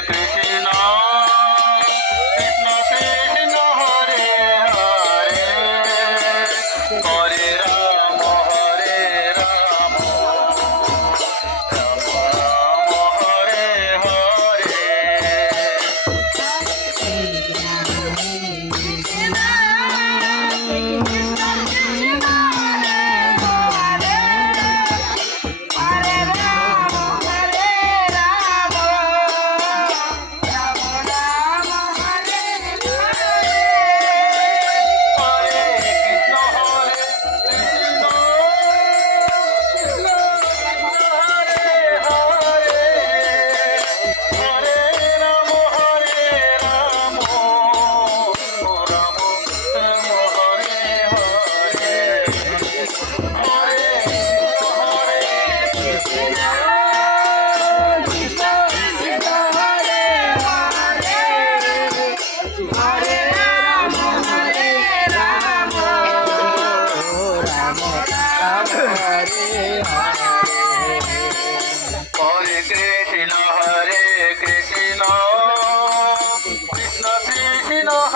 Thank you.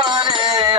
পারে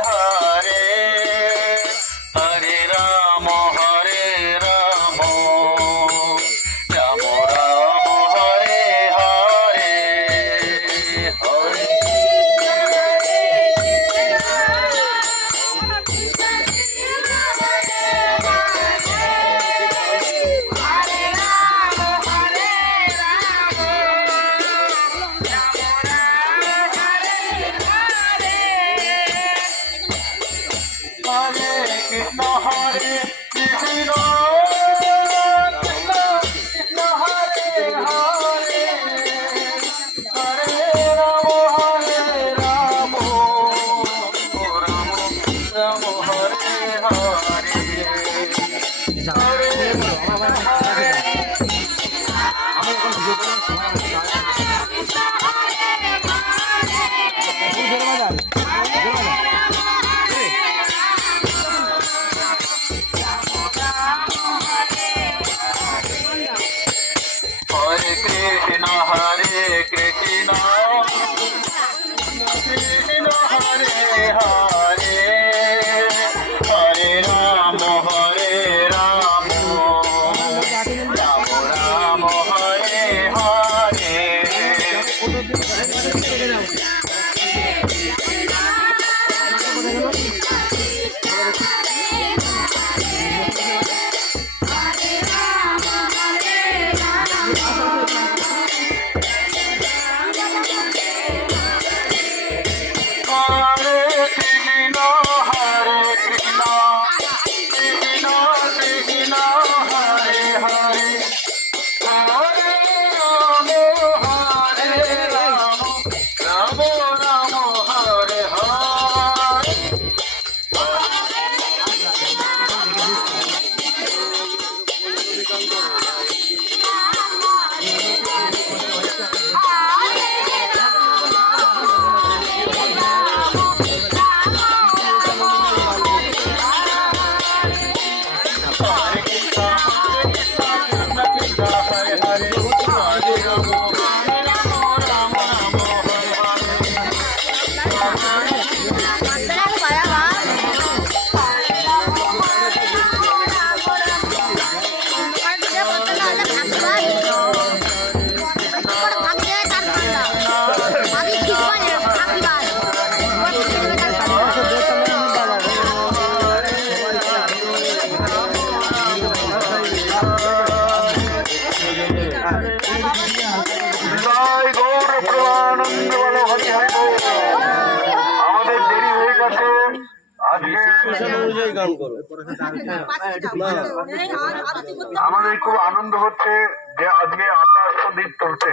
আমাদের খুব আনন্দ হচ্ছে যে আজকে আকাশ সন্দীপ তুলতে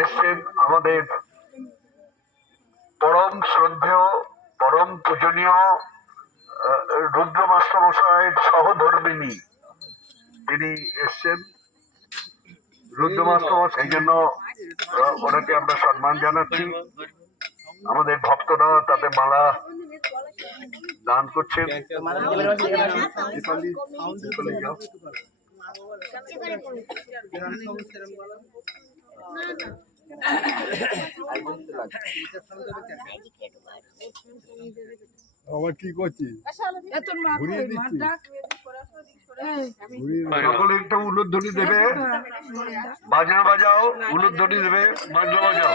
এসছেন আমাদের পরম শ্রদ্ধেয় পরম পূজনীয় রুদ্র মাস্টারমশাইয়ের সহধর্মিনী। তিনি এসছেন। রুদ্র মাস্টারমশাই সেই জন্য ওনাকে আমরা সম্মান জানাচ্ছি। আমাদের ভক্তরা তাতে মালা দান করছেন আবার কি করছি ঘুরিয়ে দিচ্ছি সকলে একটা দেবে। বাজনা বাজাও উলুধ্বনি দেবে। বাজনা বাজাও।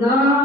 на